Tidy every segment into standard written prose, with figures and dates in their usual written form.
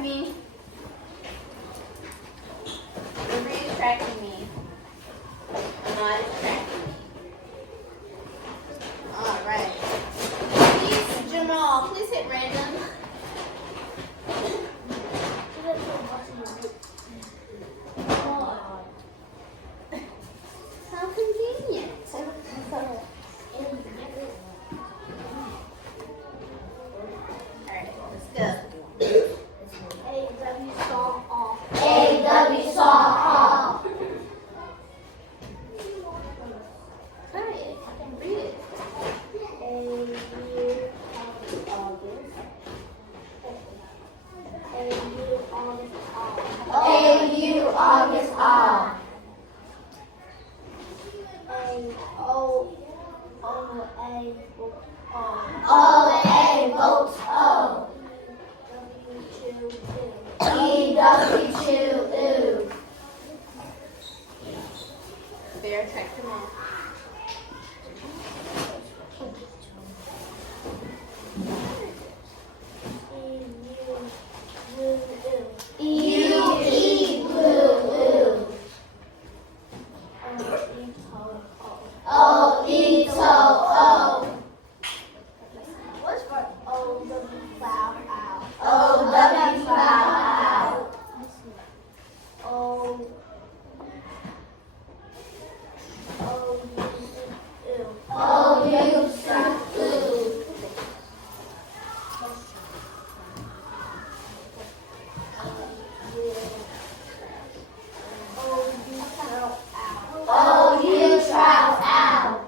tracking me? Ruby is tracking me. Ahmad is tracking me. All right. Please, Jamal, please hit random. How convenient. Alright, let's go. A-W saw off. A-W saw off. Try it. I can read it. A-U August. A-U August off. A-U August off. A-O O-A O-A votes O. E-W-2-U. Bear track them off. U-E blue. O-E-to-O. What's for O-W flower out? O-W flower. O O-U true. O-U trout out.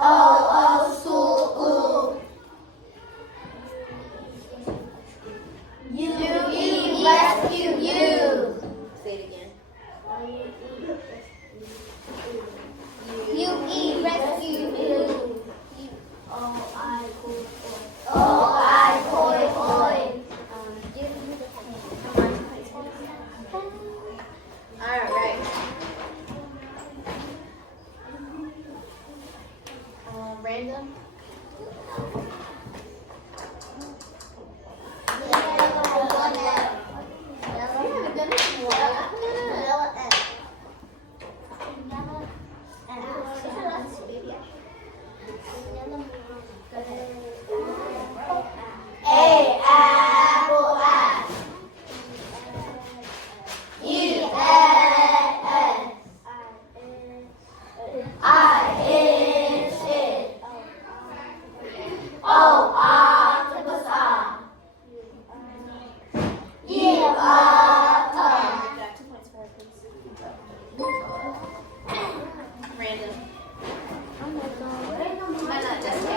O-O school. U-E rescue you. Say it again. U-E rescue you. O-I O-I koi koi. All right. Random. We haven't done this in a while. A apple app. U-S. I-N it. O octopus on. You are Got 2 points for her, please. Random. No, just me.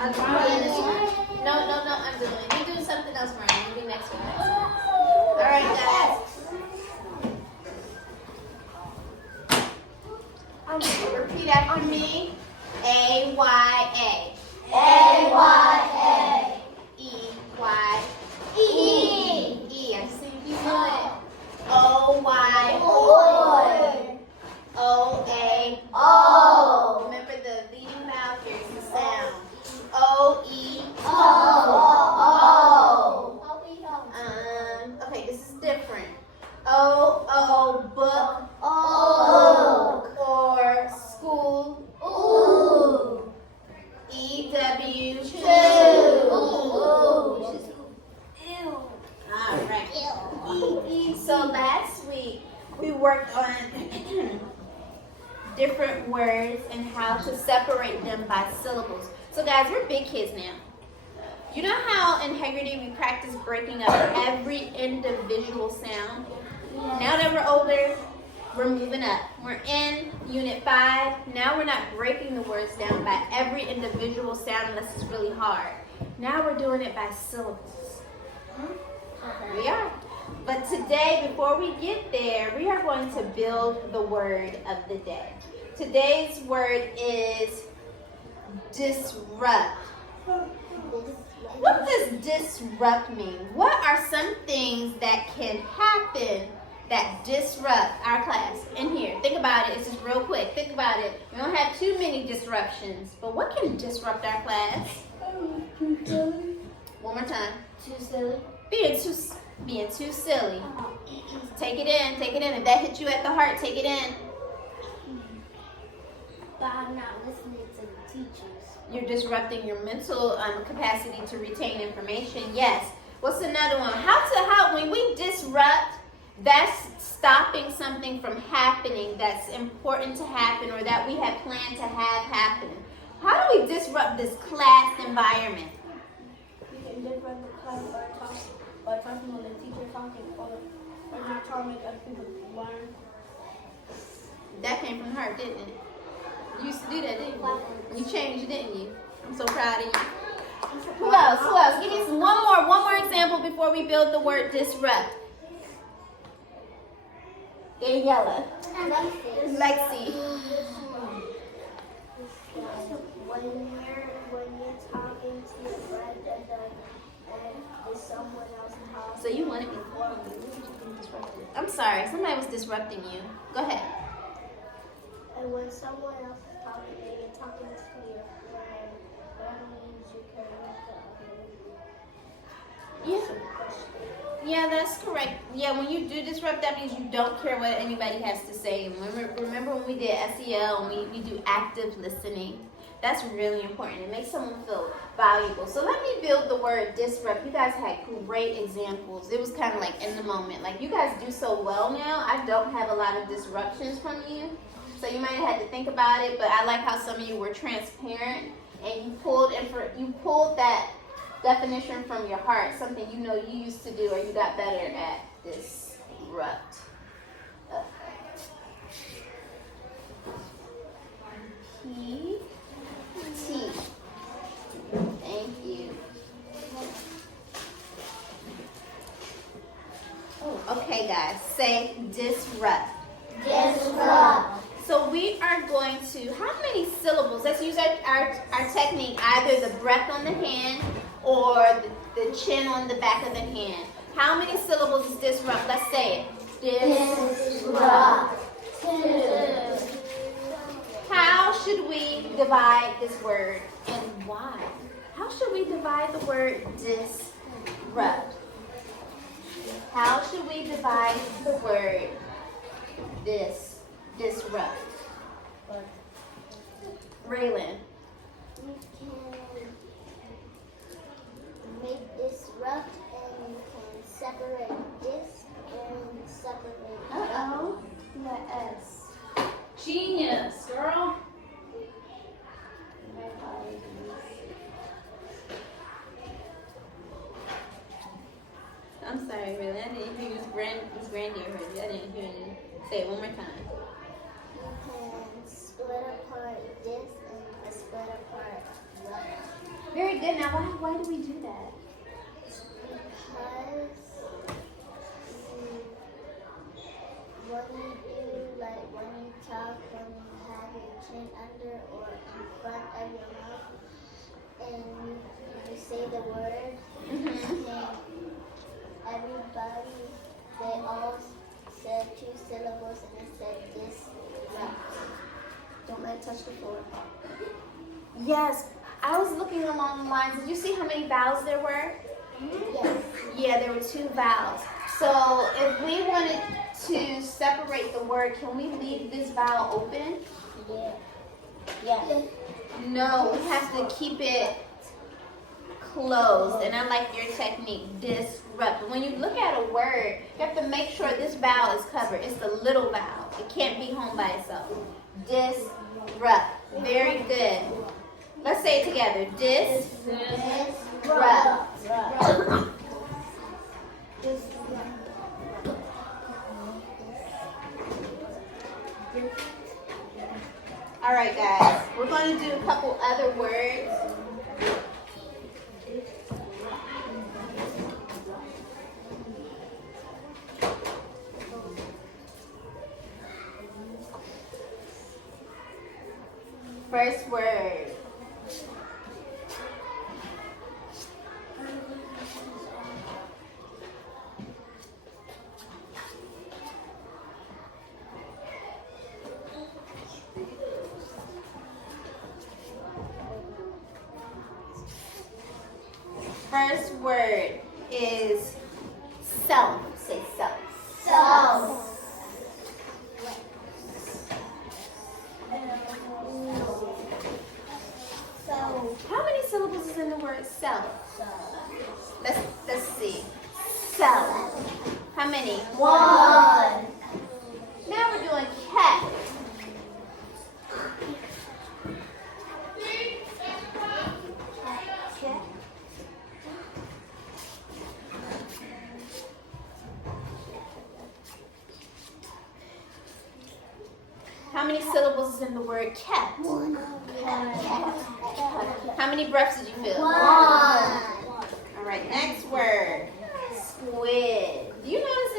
I'll do this one. No, I'm doing it. You do something else, Ryan. You do next one. All right, guys. Repeat after me. A-Y-A. A-Y-A. E-Y. E. E. I see you do it. O-Y. Oy. O-A. O. Remember the leading vowel here is the sound. O-E. O. Okay, this is different. O, book, O. or school. Ooh. E-W. Two. All right. So last week we worked on different words and how to separate them by syllables. So guys, we're big kids now. You know how in Integrity we practice breaking up every individual sound? Now that we're older, we're moving up. We're in Unit 5. Now we're not breaking the words down by every individual sound unless it's really hard. Now we're doing it by syllables. We are. But today, before we get there, we are going to build the word of the day. Today's word is disrupt. What does disrupt mean? What are some things that can happen that disrupt our class? In here, think about it. It's just real quick. Think about it. We don't have too many disruptions, but what can disrupt our class? Too silly. One more time. Too silly. Being too silly. Take it in. Take it in. If that hit you at the heart, take it in. But I'm not listening to the teachers. You're disrupting your mental capacity to retain information. Yes. What's another one? How when we disrupt, that's stopping something from happening that's important to happen or that we had planned to have happen. How do we disrupt this class environment? You can disrupt the class by talking when the teacher talking or not trying to make other people learn. That came from her, didn't it? You used to do that, didn't you? You changed, didn't you? I'm so proud of you. Who else? Who else? Give me one more example before we build the word disrupt. Daniela. Lexi. When you're talking to your friend and there's someone else talking. So you wanted me disrupted. I'm sorry, somebody was disrupting you. Go ahead. And when someone else is talking and you're talking to your friend, that means you can read the Yeah, that's correct. Yeah, when you do disrupt, that means you don't care what anybody has to say. Remember when we did SEL and we do active listening? That's really important. It makes someone feel valuable. So let me build the word disrupt. You guys had great examples. It was kind of like in the moment. Like you guys do so well now. I don't have a lot of disruptions from you. So you might have had to think about it, but I like how some of you were transparent and you pulled that definition from your heart, something you know you used to do or you got better at. Disrupt. T. Thank you. Oh, okay, guys. Say disrupt. Disrupt. So we are going to, how many syllables? Let's use our technique, either the breath on the hand or the chin on the back of the hand. How many syllables is disrupt? Let's say it. Disrupt. How should we divide this word and why? How should we divide the word disrupt? How should we divide the word disrupt? Raylan. You can make disrupt and you can separate this and separate that. Uh-oh. That S. Genius, girl. I'm sorry, really. I didn't hear you. Miss Grandy heard you. I didn't hear you. Say it one more time. You can split apart this and split apart that. Very good. Now, why do we do that? Because when you do, like when you talk, when you have your chin under or in front of your mouth, and you say the word, and everybody, they all said 2 syllables and it said disrupt. Don't let it touch the floor. Yes. I was looking along the lines. Did you see how many vowels there were? Yes. Yeah, there were 2 vowels. So if we wanted to separate the word, can we leave this vowel open? Yeah. Yeah. No, we have to keep it closed. And I like your technique, disrupt. When you look at a word, you have to make sure this vowel is covered. It's the little vowel. It can't be home by itself. Disrupt. Very good. Let's say it together. Disrupt. All right, guys. We're going to do a couple other words. First word. first word is self. Say self. Self. How many syllables is in the word self? Let's see. Self. How many? One. Now we're doing cat. Cat. How many syllables is in the word cat? One. How many breaths did you feel? One. All right, next word. Squid. Do you notice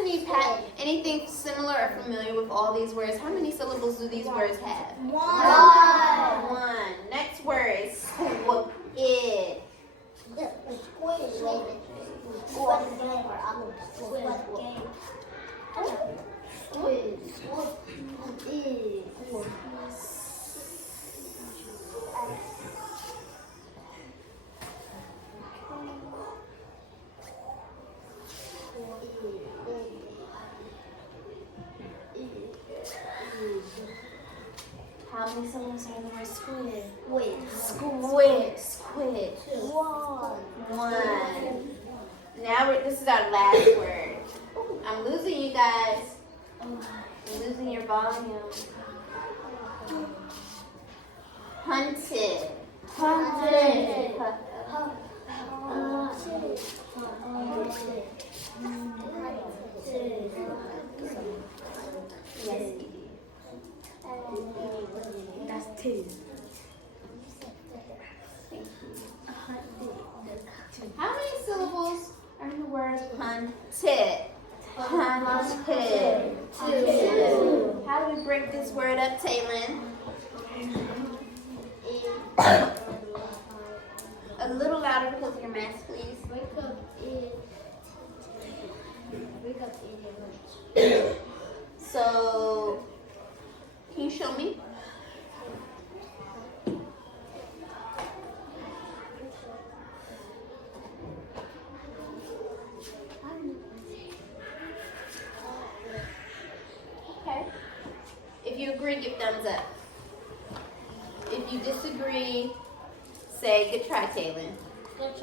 anything similar or familiar with all these words? How many syllables do these words have? One. One. Next word is squid. How many syllables are in the word squid? Squid. One. Now this is our last word. I'm losing you guys. I'm losing your volume. Hunted. Yes. That's two. How many syllables are in the word hunted? Hunted. Two. How do we break this word up, Taylin? A little louder because of your mask, please. So, can you show me? Okay. If you agree, give thumbs up. If you disagree, say good try, Taylin. Good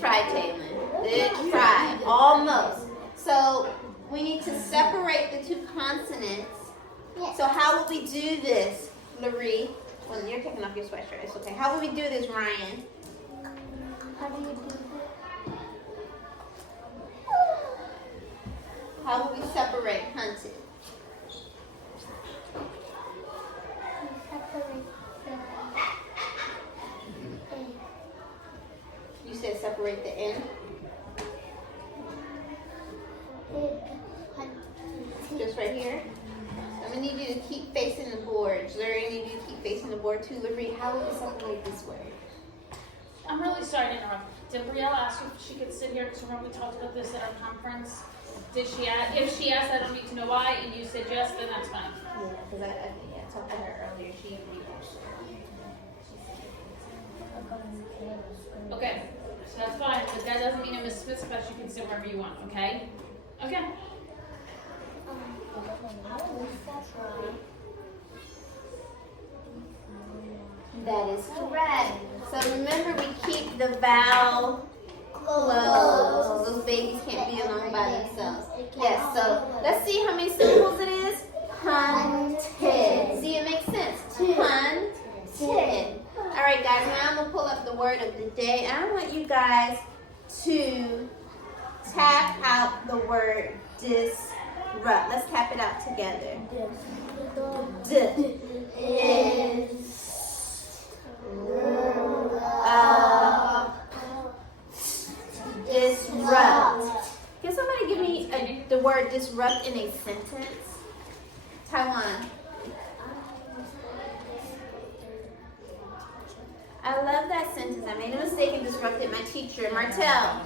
try, Taylin. Good try. Almost. So we need to separate the two consonants. So how will we do this, Laree? Well, you're taking off your sweatshirt. It's okay. How will we do this, Ryan? How do you do this? How will we separate hunted? You said separate the N? Just right here? I'm going to need you to keep facing the board. Zuri, I need you to keep facing the board too. Laree, how will we separate this word? I'm really sorry to interrupt. Did Brielle ask if she could sit here? Because remember we talked about this at our conference. Did she ask? If she asked, I don't need to know why, and you said yes, then that's fine. Yeah, because I talked to her earlier. She agreed. Okay, so that's fine, but that doesn't mean in Miss Smith's class you can sit wherever you want, okay? Okay. That is correct. So remember, we keep the vowel closed. Those babies can't be alone by themselves. Yes, so let's see how many syllables it is. Hunted. See, it makes sense. Hunted. All right, guys, now I'm going to pull up the word of the day. And I want you guys to tap out the word disrupt. Let's tap it out together. Disrupt. Can somebody give me the word disrupt in a sentence? Taiwan. I love that sentence. I made a mistake and disrupted my teacher. Martell.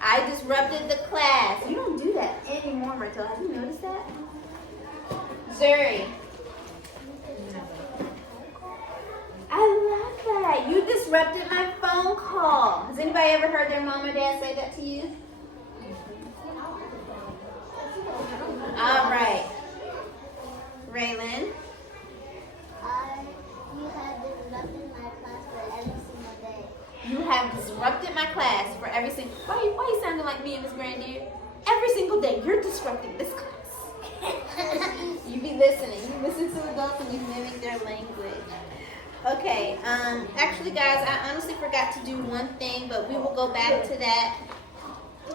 I disrupted the class. You don't do that anymore, Martell. Have you noticed that? Zuri. I love Anybody ever heard their mom or dad say that to you? All right. Raylan. You have disrupted my class for every single day. You have disrupted my class for every single. Why you sounding like me and Miss Grandier? Every single day, you're disrupting this class. You be listening. You listen to adults and you mimic their language. Okay. Actually, guys, I honestly forgot to do one thing, but we will go back to that.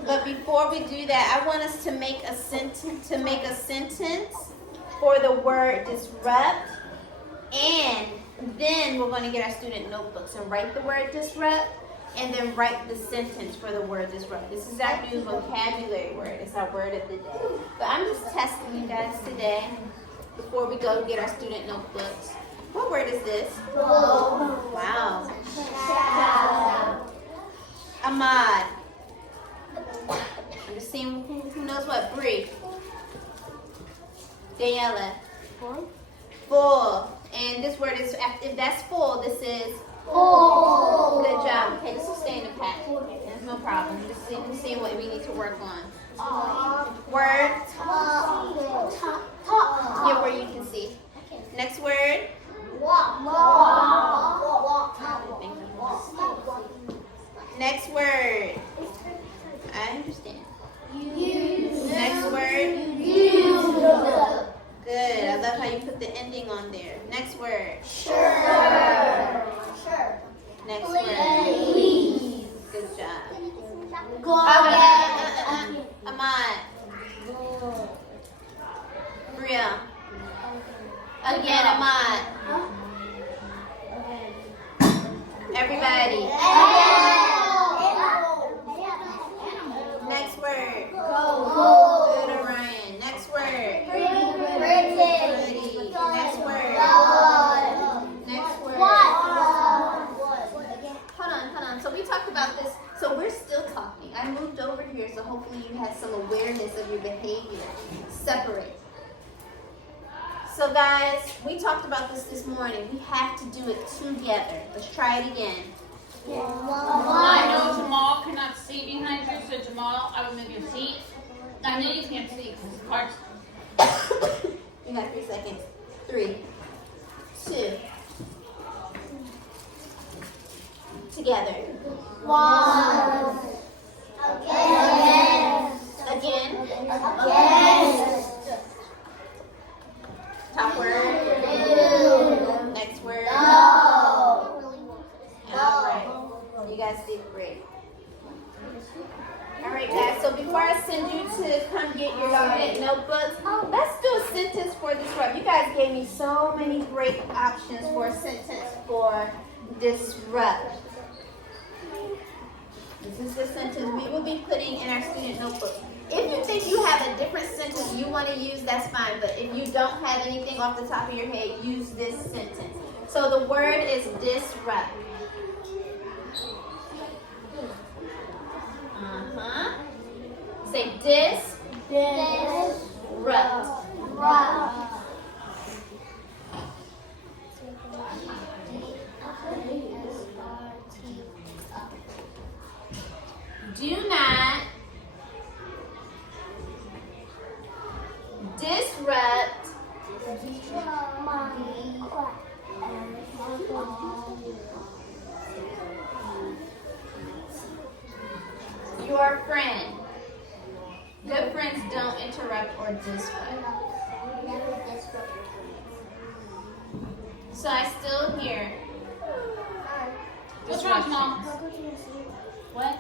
But before we do that, I want us to make a sentence. For the word disrupt, and then we're going to get our student notebooks and write the word disrupt, and then write the sentence for the word disrupt. This is our new vocabulary word. It's our word of the day. But I'm just testing you guys today before we go get our student notebooks. What word is this? Wow. Ahmad. I'm just seeing who knows what. Bree. Daniela. Full. And this word is, if that's full, this is full. Good job. Okay, this will stay in the pack. There's no problem. Just see what we need to work on. Word. Here where you can see. Next word. Next word. I understand. Next word. Good. I love how you put the ending on there. Next word. Sure. Next word. Please. Good job. Go Ahmad. Bria. Again, Ahmad. Everybody. Next word. Good, Orion. Next word. Pretty. Next word. Next word. Hold on. So we talked about this. So we're still talking. I moved over here, so hopefully you had some awareness of your behavior. Separate. So guys, we talked about this morning. We have to do it together. Let's try it again. I know Jamal cannot see behind you, so Jamal, I will move your seat. I know you can't see because it's hard. You got 3 seconds. 3, 2. Together. 1. Again. Top word. Next word. All right. You guys did great. All right, guys. So before I send you to come get your student notebooks, let's do a sentence for disrupt. You guys gave me so many great options for a sentence for disrupt. This is the sentence we will be putting in our student notebook. If you think you have a different sentence you want to use, that's fine. But if you don't have anything off the top of your head, use this sentence. So the word is disrupt. Say disrupt. Do not disrupt your friend. Good friends don't interrupt or disrupt. So I still hear. What's wrong, Mom? What?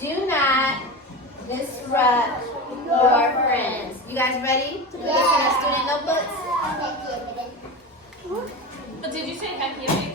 Do not disrupt your friends. You guys ready to put this in our student notebooks? But did you say heck yeah?